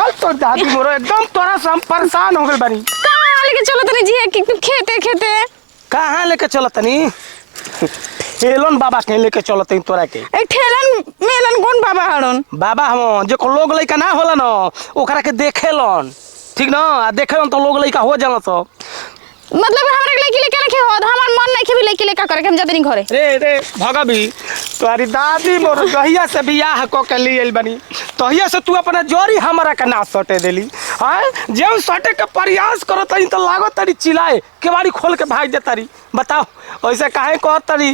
चल तो दादी मोरो एकदम तोरा से हम परेशान हो गए बानी। कहाँ लेके चलो तनी जी कि खेते खेते कहाँ लेके चलत तनी? ठेलन बाबा के लेके चलत तोरा के। ए ठेलन मेलन कौन बाबा हड़न? बाबा हम जो लोग लइका ना होला न ओकरा के देखेलन, ठीक न? आ देखेलन तो लोग लइका हो जाला सब। मतलब हमरा के लेके लेके हो हमार मन नहीं के भी लेके लेका करे के हम जाते नहीं घरे। रे भगबी तोरी दादी मोर जहिया से बियाह क के लिए बनी तहिया से तू अपना जोरी हमरा के ना सटे देली। हां जेउ सटे के प्रयास करत हई तो लागत तरी चिल्लाए केवाड़ी खोल के भाग देतारी। बताओ ऐसे काहे कहत तरी?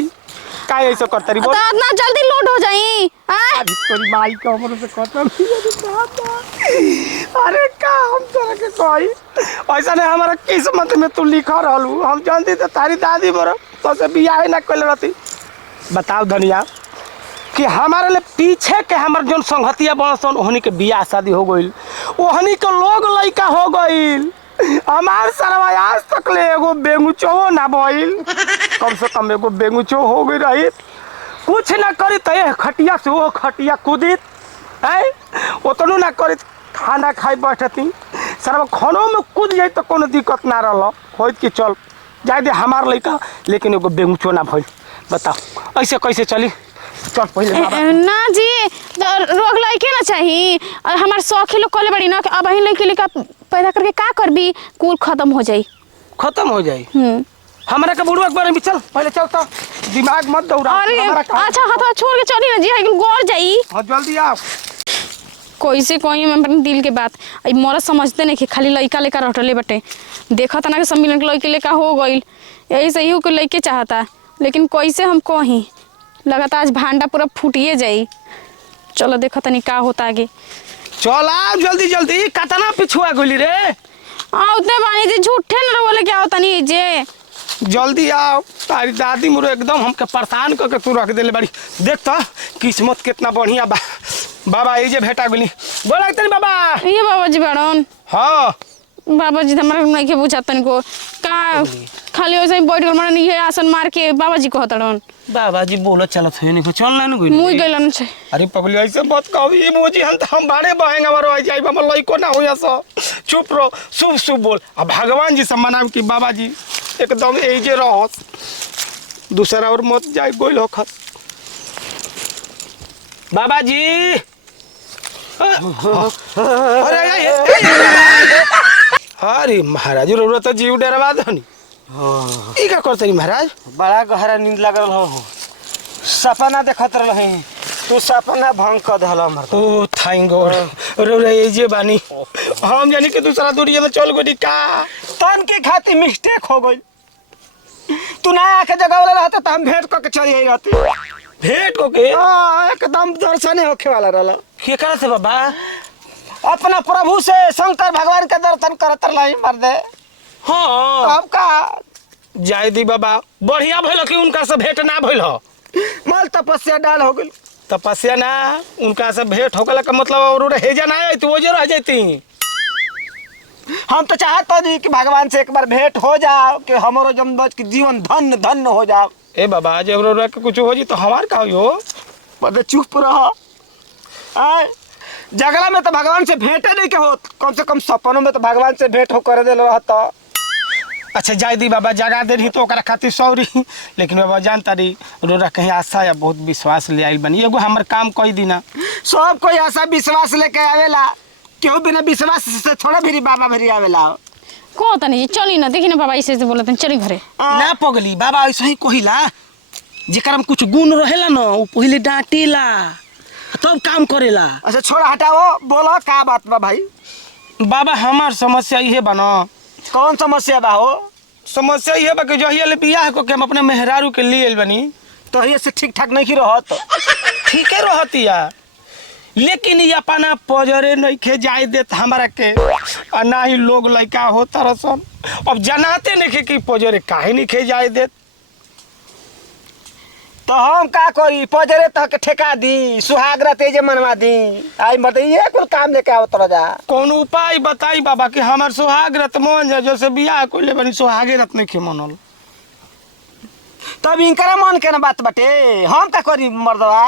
काहे ऐसे करतरी बोल? तो इतना जल्दी लोड हो जाई हां? तोरी माई के हमर से खत्म। अरे का हम तोरा के कही ऐसा नहीं हमारा किस्मत में तू लिखा रहलू। हम जानती तो तारी दादी मोर तो से बियाह ना कइल रहती। बताओ धनिया कि हमारे लिए पीछे के हमर जोन संगतिया बनसन ओहनी के बियाह शादी हो गइल, ओहनी के लोग लइका हो गइल। हमार सरवा आज तक ले एगो बेंगुचो ना भइल। कम से कम एगो बेंगुचो हो गई रही। कुछ ना करी तो खटिया से वो खटिया कूदित है उतनो ना करी खाना खाई बैठती सरवा खानों में कूद जाए तो कोनो दिक्कत ना रहा हो कि चल जाए दे हमार लइका, लेकिन एगो बेंगुचो ना भइल। बताओ ऐसे कैसे चली? चल पहले ना जी रोक लइके ना चाहिए। हमार 100 किलो कोले बड़ी ना अब ही लइके लेका पैदा करके का करबी कुल खत्म हो जाई। खत्म हो जाई? हमरा के बुढ़वा के बारे में चल पहले चल तो दिमाग मत दौड़ा। अरे अच्छा हाथ छोड़ के चली ना जी है गौर जाई। हां जल्दी आ। कैसे कोई मैं अपने दिल के बात आई मोरा समझते नहीं कि खाली लइका लेकर हटले बटे देखा था ना कि सम्मिलन के लइके लेका हो गइल यही से ही को लइके चाहता, लेकिन कैसे हम कहीं लगातार आज भांडा पूरा फूटिए जाई। चलो देखो तनी का होता आगे। चल आ जल्दी जल्दी कतना पिछुआ गइली रे। उतने बानी जी झूठे न बोले क्या होता नहीं जे जल्दी आओ। तारी दादी मोर एकदम हमके परेशान करके तू रख देले बड़ी। देख तो किस्मत कितना बढ़िया बा। बाबा ये जे भेटा गइली बोला तनी बाबा। ये बाबा जी बड़न? हां बाबा जी हमरा नहीं के पूछा तनिको का खाली वैसे बैठ गल माने ये आसन मार के बाबा जी कहतड़न। बाबा जी बोलो चलत है नहीं चल ना न गइल मुई गइलन छे। अरे पगली ऐसे मत कहो ये मोजी हम बाड़े बहेंगे हमारो आ जाई हमर लइको ना होया स। चुप रहो शुभ शुभ बोल। अब भगवान जी से मनाम कि बाबा जी एकदम एजे रहत दूसरा और मत जाए गोइल होखत। बाबा जी अरे महाराज रो तो जीव डरवा दनी। ई का करतनी महाराज? बड़ा गहरा नींद लगल हो सपना देखत रहे तू सपना भंग कर दहल हमर। ओ थैंक गॉड। रे ये जे बानी हम जानी कि दूसरा दुनिया में चल गई का तन के खाती मिस्टेक हो गई। तू ना आके जगह वाला रहता तो हम भेंट करके चली आई रहती। भेंट को के? हां एकदम दर्शन होखे वाला रहला। के करे से बाबा? अपना प्रभु से शंकर भगवान के दर्शन करत रही मर दे। हाँ अब का जाय दी बाबा बढ़िया भइल कि उनका से भेंट ना भइल हो। मल तपस्या डाल हो गई। तपस्या ना उनका से भेंट हो गला का मतलब और हेजा ना आई तो वो जो रह जाती। हम तो चाहता जी कि भगवान से एक बार भेंट हो जाओ कि हमारो जन्म की जीवन धन्य धन्य हो जाओ। ए बाबा जब रो के कुछ हो जी तो हमार का हो? बदे चुप रहो। आए जगला में तो भगवान से भेंटे नहीं के होत, कम से कम सपनों में तो भगवान से भेंट हो करे देल रहता। अच्छा जाय दी बाबा जगा दे रही तो ओकरा खातिर सॉरी, लेकिन बाबा जानता रही रोरा कहीं आशा या बहुत विश्वास ले आइल बनी एगो हमर काम कई दिना। सब कोई आशा विश्वास लेके आवेला, केहू बिना विश्वास से थोड़ा भी बाबा भरी आवेला। को तनी चली ना देखी ना बाबा ऐसे बोलत चली घरे। ना पगली बाबा ऐसे ही कहिला जेकर में कुछ गुण रहेला ना वो पहले डांटेला तब काम करेला। अच्छा छोड़ा हटाओ बोलो का बात बा भाई। बाबा हमार समस्या ये बना। कौन समस्या बा हो? समस्या ये बा कि जहिया ले बियाह को के हम अपने मेहरारू के लिए बनी तो ये से ठीक ठाक नहीं रहत। ठीक है रहतिया लेकिन ये अपना पजरे नहीं खे जाए देत हमारा के और ना ही लोग लइका हो तरसन। अब जनाते नहीं कि पजरे काहे नहीं खे जाए देत तो हम का करी पजरे तक ठेका दी सुहागरा तेजे मनवा दी आई मत ये कुल काम लेके आवत रह जा। कौन उपाय बताई बाबा कि हमार सुहाग रत मन जा जैसे बियाह को ले बनी सुहागे रत नहीं खे मनल। तब इनकरा मन के ना बात बटे हम का करी मर्दवा।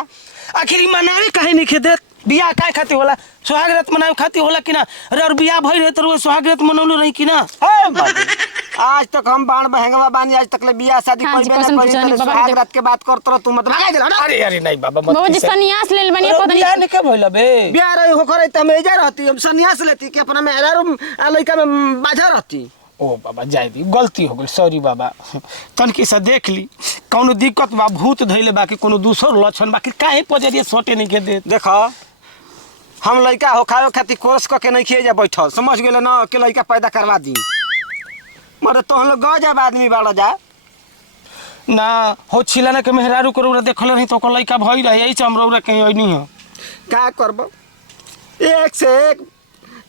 आखिर मनावे काहे नहीं खे देत? बियाह काय खातिर होला? सुहाग रात मनावे खातिर होला कि ना? अरे और बियाह भइल रहे तो सुहाग रात मनौले रही कि ना? हे बाबू, आज तक हम बाण बहंगवा बानी, आज तक ले बियाह शादी हाँ जी, कोई ना कसम करी, पूछा नहीं, तने बाबा सुहाग के रात के बात करत रह, तू मत भागा देला ना। अरे नहीं बाबा मत बाबूजी किसे- सन्यास लेल बनी अरे पता बियाह नहीं ने के भइल बे? बियाह रही हो करे त हम एजा रहती, हम सन्यास लेती कि अपना मेहरारू आ लइका में बाझा रहती। ओ बाबा जाय दी, गलती हो गई, सॉरी बाबा। तनकी से देख ली कौनो दिक्कत बा, भूत धइले बा कि कोनो दूसर लक्षण बा कि काहे पजरिया सोटे नहीं के दे? देखो हम लइका हो खाए खातिर कोर्स क के नहीं किए जा बैठल, समझ गेले ना कि लइका पैदा करवा दी। मरे तो हम लोग गजब आदमी बाड़ा जा। ना हो छिलाना के मेहरारू को देखल रही तो ओकर लइका भई रहे, यही चमरौरा कहीं ओइनी हो। का करब, एक से एक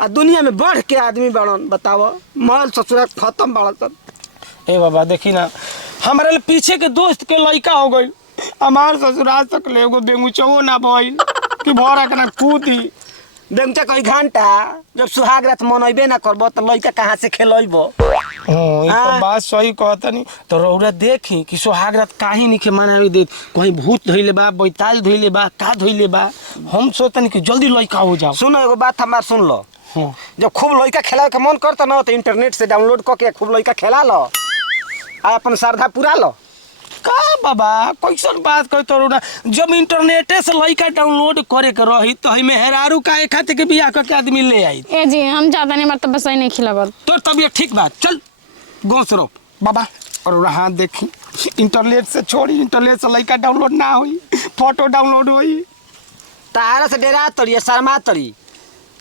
आ दुनिया में बढ़ के आदमी बाड़न, बताओ महल ससुरा खत्म बाड़ा सब। ए बाबा देखी ना, हमारे लिए पीछे के दोस्त के लइका हो गई, हमार ससुराल तक ले एगो बेंगुचो ना भइल कि भरा के ना कूदी। बेंचा कई घंटा जब सुहाग रात मनैबे ना करब तो लइका कहाँ से खेलैबो? हाँ ये हाँ। तो बात सही कहता नहीं। तो रौरा देखी कि सुहाग रात काहे नहीं के मनावे दे, कहीं भूत धइले बा, बैताल धइले बा, का धइले बा। हम सोचतनी कि जल्दी लइका हो जाओ। सुनो एगो बात हमार सुन लो, हाँ। जब खूब लइका खेलावे के मन करता ना तो इंटरनेट से डाउनलोड करके खूब लइका खेला लो आ अपन श्रद्धा पूरा लो। का बाबा कैसन बात कहते रौरा? जब इंटरनेटे से लइका डाउनलोड करे के रही तो हई मेहरारू काहे खातिर के बियाह करके आदमी ले आई? ए जी हम ज्यादा नहीं, हमारे तबियत सही नहीं खिलावल। तो तबियत ठीक बात, चल गाँव से रो बाबा। और हाँ देखी, इंटरनेट से छोड़ी, इंटरनेट से लइका डाउनलोड ना हुई, फोटो डाउनलोड हुई। तारा से डेरा तरी शर्मा तरी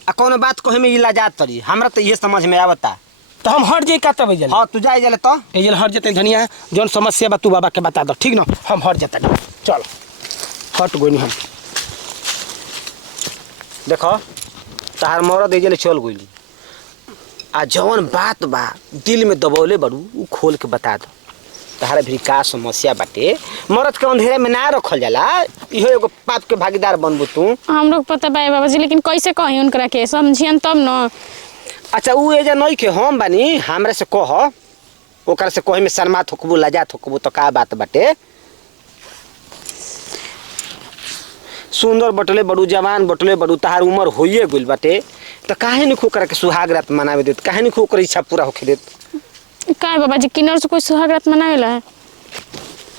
आ कोनो बात कहे में इलाजात तरी, हमरा तो ये समझ में आवता। तो हम हट जाए का तब जल? हाँ तू जाए जले तो एजल हट जते धनिया, जौन समस्या बा तू बाबा के बता दो, ठीक ना? हम हट जाता, चल हट गोनी हम। देखो तार मरद एजले चल गइली आ जवन बात बा दिल में दबौले बड़ू उ खोल के बता दो। तहरा भी का समस्या बाटे, मरद के अंधेरे में ना रखल जाला, इहो एगो पाप के भागीदार बनबू तू। हम लोग पता बा बाबाजी, लेकिन कैसे कही उनकरा के समझियन तब न। अच्छा उ एजा नहीं के हम बानी, हमरा से कह, ओकरा से कहे में शर्मा थोकबू लजा थोकबू तो का बात बाटे? सुंदर बटले बड़ू, जवान बटले बड़ू, तहार उम्र होइए गइल बाटे, तो काहे नहीं ओकरा के सुहाग रात मनावे देत? काहे नहीं ओकर इच्छा पूरा होके देत? का बाबाजी किन्नर से कोई सुहाग रात मनावेला?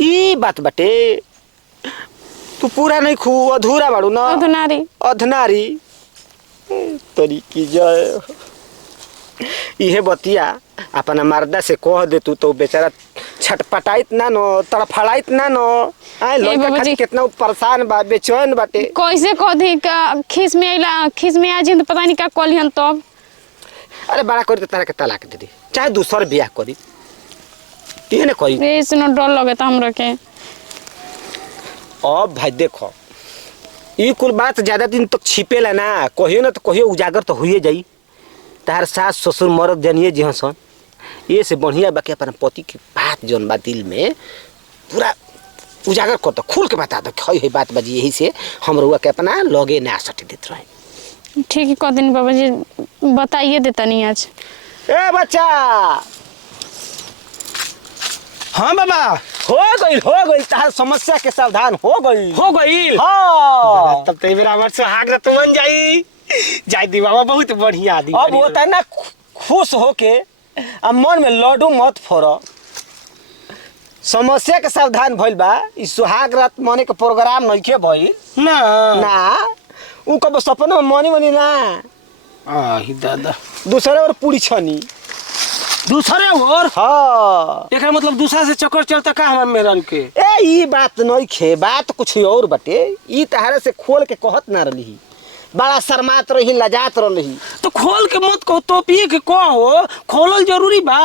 ई बात बाटे, तू पूरा नहीं खू, अधूरा बाड़ू ना, अधनारी अधनारी तरी की जय। इहे बतिया अपना मर्दा से कह दे तू तो बेचारा छटपटाइत ना नो, तड़फड़ाइत ना नो। आए लड़का बाबूजी। खातिर कितना परेशान बा, बेचैन बाटे। कैसे कह दी का खीस में आइला, खीस में आ जी तो पता नहीं का कलिहन तब। अरे बड़ा करी तो तारा के तलाक दे दी, चाहे दूसर बियाह करी, इहे ने करी। ऐसे न डर लगे था हमरा के। अब भाई देखो ई कुल बात ज्यादा दिन तक छिपेला ना, कहियो ना तो कहियो उजागर तो हुए जाई। तार सास ससुर मरद जनिए जी हसन, ये से बढ़िया बाकी अपना पति की बात जौन बा दिल में पूरा उजागर कर दो, खुल के बता दो कि है बात बाजी, यही से हम रउआ के अपना लगे ना सट देत रहे। ठीक है कह दिन बाबाजी, बताइए देता नहीं आज। ए बच्चा, हाँ बाबा हो गई तार समस्या के सावधान हो गई। हो गई। हाँ तब तो मेरा हमार सुहाग रात बन जाई। जाय दी बाबा, बहुत बढ़िया आदमी। अब होता है ना खुश होके, अब मन में लड्डू मत फोड़ो। समस्या के सावधान भइल बा, ई सुहाग रात मने के प्रोग्राम नइखे भइल ना ना, उ कब सपना में मनी ना, आही दादा, दूसरे और पूरी छनी। दूसरे और हाँ एकर मतलब दूसरा से चक्कर चलता का हमार मेरन के? ए ई बात नइखे, बात कुछ और बटे। ई तहरे से खोल के कहत ना रही, बड़ा शर्मात रही, लजात रही। तो खोल के मत कहो, तो पिए के कहो, खोलल जरूरी बा।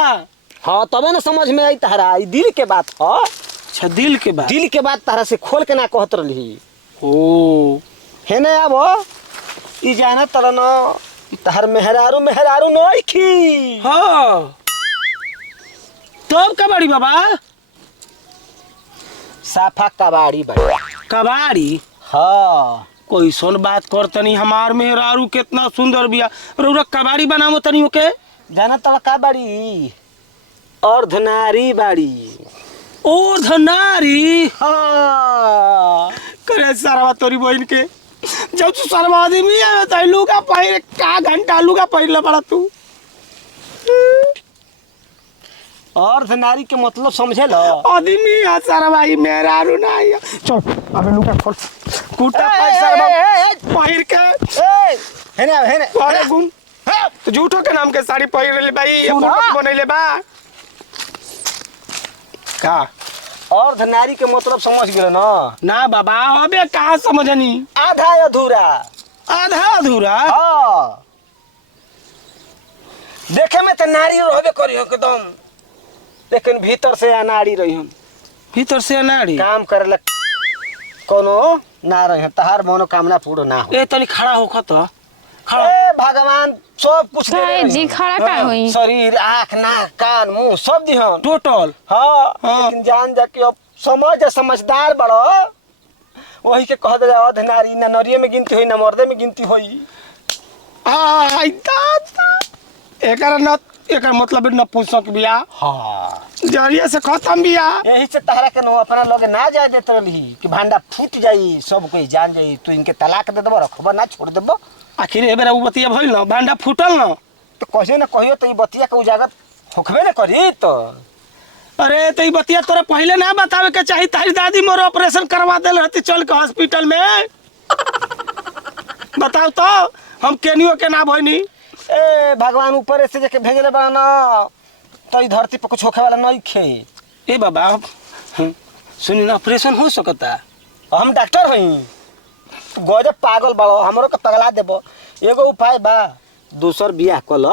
हाँ तबे ना समझ में आई तहरा, ई दिल के बात ह। अच्छा दिल के बात। दिल के बात तहरा से खोल के ना कहत रही। ओ है ना अब ई जाना तरन तहर मेहरारू मेहरारू नइखी। हाँ तब कबाड़ी बाबा? साफा कबाड़ी बड़ी। कबाड़ी? हाँ कोई सोन बात करतनी, हमार मेहरारू कितना सुंदर बिया, रउरा कबाड़ी बनावो तनी ओके? जाना तला कबाड़ी अर्धनारी बाड़ी। ओ धनारी। हाँ करे सारा तोरी बहन के जब तू शर्मा आदमी है तो लुगा पहिर का घंटा लुगा पहिरले बड़ा तू। अर्धनारी के मतलब समझे लो। आदमी है शर्माई मेरा रू ना आया। चल अबे लुगा खोल कुर्ता पहिर के है ना अरे गुम तो झूठो के नाम के साड़ी पहिर ले भाई ये फोटो बनैले बा का। अर्धनारी के मतलब समझ गेलो ना। ना बाबा अबे कहाँ समझनी। आधा अधूरा। आधा अधूरा। हाँ देखे में तो नारी रहबे करी एकदम, लेकिन भीतर से अनाड़ी रही हम। भीतर से अनाड़ी काम करेला कोनो ना रही तहार मनोकामना पूर्ण ना हो। ए तनी खड़ा होख तो खड़ा। ए भगवान सब कुछ दे काहे जी खड़ा का होई? शरीर आँख नाक कान मुंह सब दिहन टोटल। हाँ हाँ। लेकिन जान जा कि अब समझ समझदार बड़ो वही के कह दे अर्धनारी ना नरिये में गिनती होई ना मर्दे में गिनती होई। आई दादा एकर मतलब नपुंसक बिया। हाँ जरिया से खत्म बिया। यही से तहरा के नो अपना लोगे ना जाए देते रही कि भांडा फूट जाई सब कोई जान जाई तू इनके तलाक दे देबो रखबो ना छोड़ देबो। आखिर ए बेरा उ बतिया भइल न भांडा फूटल न तो कहियो ना कहियो तो ई बतिया के उजागर होखबे ना करी तो। अरे तो ई बतिया तोरा पहले ना बतावे के चाही। तारी दादी मोर ऑपरेशन करवा देल रहती चल के हॉस्पिटल में। बताओ तो हम केनियो के ना भइनी। ए भगवान ऊपर से जाके भेजले बड़ा ना तो ई धरती पे कुछ होखे वाला नहीं खे। ए बाबा सुनी ना ऑपरेशन हो सकता। हम डॉक्टर हई गजब पागल बड़ो हमरो के पगला देबो। एगो उपाय बा दूसर बियाह कल।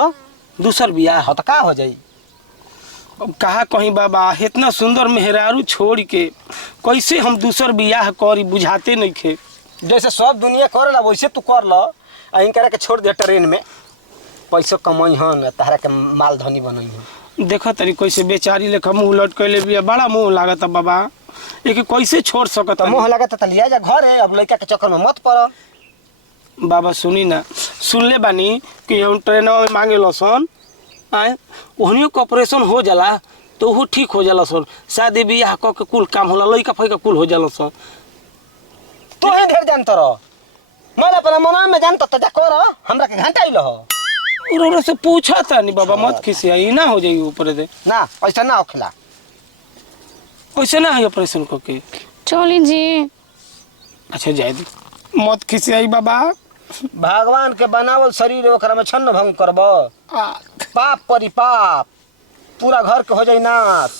दूसर बियाह हो तो का हो जाई। अब कहा कहीं बाबा इतना सुंदर मेहरारू छोड़ के कैसे हम दूसर बियाह करी बुझाते नहीं खे। जैसे सब दुनिया करेला वैसे तू कर ल। इनकरा के छोड़ दे ट्रेन में पैसा कमाई हन तहरा के माल धनी बनई हन। देखो तरी कैसे बेचारी लेखा मुंह लटकैले बिया बड़ा मुंह लागत बाबा। एक कैसे छोड़ सकत तो मुँह लगा तो लिया जा घर है। अब लड़का के चक्कर में मत पड़। बाबा सुनी ना सुनले बानी कि हम ट्रेनवा में मांगे सन आए ओहनियो के ऑपरेशन हो जाला तो वो ठीक हो जाला सन। शादी बियाह क के कुल काम होला लइका फइका कुल हो जाला सन। तू ही ढेर जानत रह मैं अपना मन में जानत तो जा कर हमरा के घंटा ही लह। उरोरा से पूछा था नहीं बाबा मत खिसिया ई ना हो जाई ऊपर दे। ना ऐसा ना होखला। वैसे ना है ऑपरेशन क के। चली जी। अच्छा जाए दी मत खिसियाई बाबा। भगवान के बनावल शरीर ओकरा में छन्न भंग करबो पाप परी पाप पूरा घर के हो जाई नाश।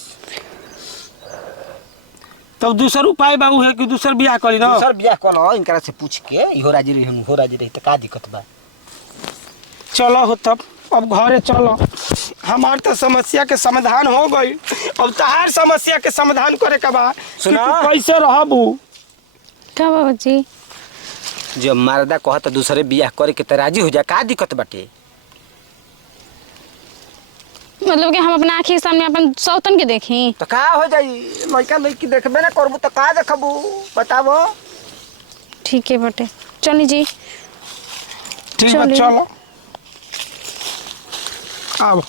तब दूसर उपाय बाबू है कि दूसर बियाह करी ना। सर बियाह कोनो इनकरा से पूछ के इहो राजी रही हम हो राजी रही तो का दिक्कत बा। चलो हो तब अब घरे चलो। हमार तो समस्या के समाधान हो गई। अब तहार समस्या के समाधान करे के बा सुना? कि तू कैसे रहबू। का बाबा जी जब मर्दा कहत दूसरे बियाह करे के त राजी हो जा का दिक्कत बाटे। मतलब कि हम अपना आँखी के सामने अपन सौतन के देखी तो का हो जाई लड़का लड़की देखबे ना करबू तो का देखबू बताबो। ठीक है बटे चली जी। ठीक बा चलिए। चलो अब